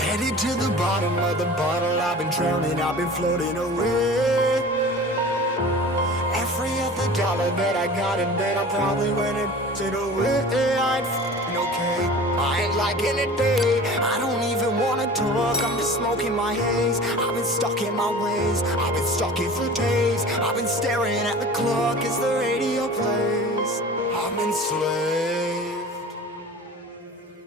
Headed to the bottom of the bottle, I've been drowning, I've been floating away. Every other dollar that I got in bed, I probably went it away. I ain't f***ing okay, I ain't liking it, babe. I don't even wanna talk, I'm just smoking my haze. I've been stuck in my ways, I've been stuck here for days. I've been staring at the clock as the radio plays. I'm enslaved.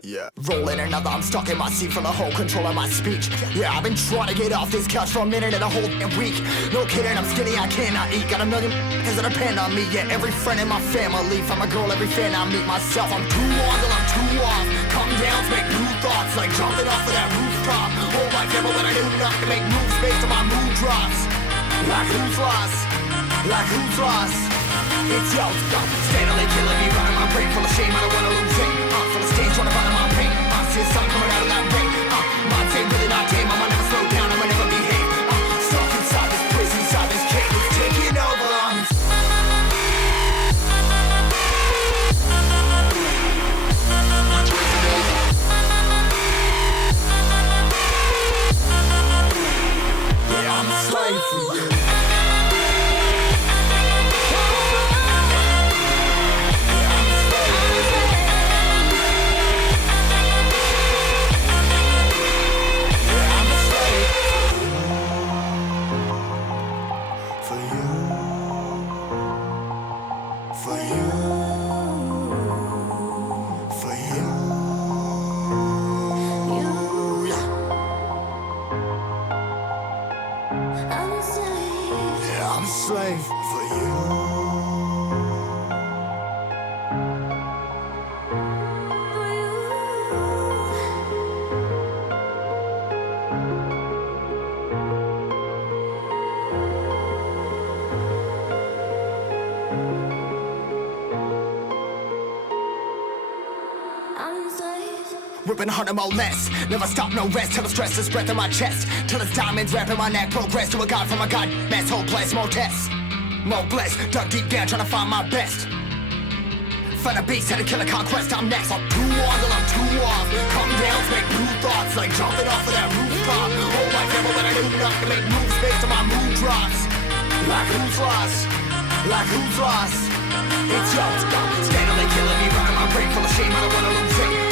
Yeah. Rolling another, I'm stuck in my seat for the whole control of my speech. Yeah, I've been trying to get off this couch for a minute and a whole week. No kidding, I'm skinny, I cannot eat. Got a million cause that depend on me. Yeah, every friend in my family, from a girl, every fan I meet myself. I'm too on till I'm too off. Come down to make new thoughts, like jumping off of that rooftop. Whole life ever when I do not to make moves based on my mood drops. Like who's lost? Like who's lost? It's yo, steadily killing me, running my brain full of shame, I don't wanna lose it. Full of stage, trying to find my pain. See the sun coming out of that rain. Mind saying really not tame, I'ma never slow down, I'ma never behave. Stuck inside this prison, inside this cage, it's taking over. Yeah, I'm a slave for you. Ripping harder, more less. Never stop, no rest. Till the stress is breath in my chest. Till it's diamonds wrapping my neck. Progress to a god from a god. Mess, hopeless, more tests. More blessed. Dug deep down, trying to find my best. Find a beast, had to kill a conquest. I'm next. I'm too on till I'm too off. Come down to make new thoughts, like jumping off of that rooftop. Whole life ever when I do not to make moves based on my mood drops. Like who's lost? Like who's lost? It's yo, steadily killing me, running my brain full of shame. I don't wanna lose it.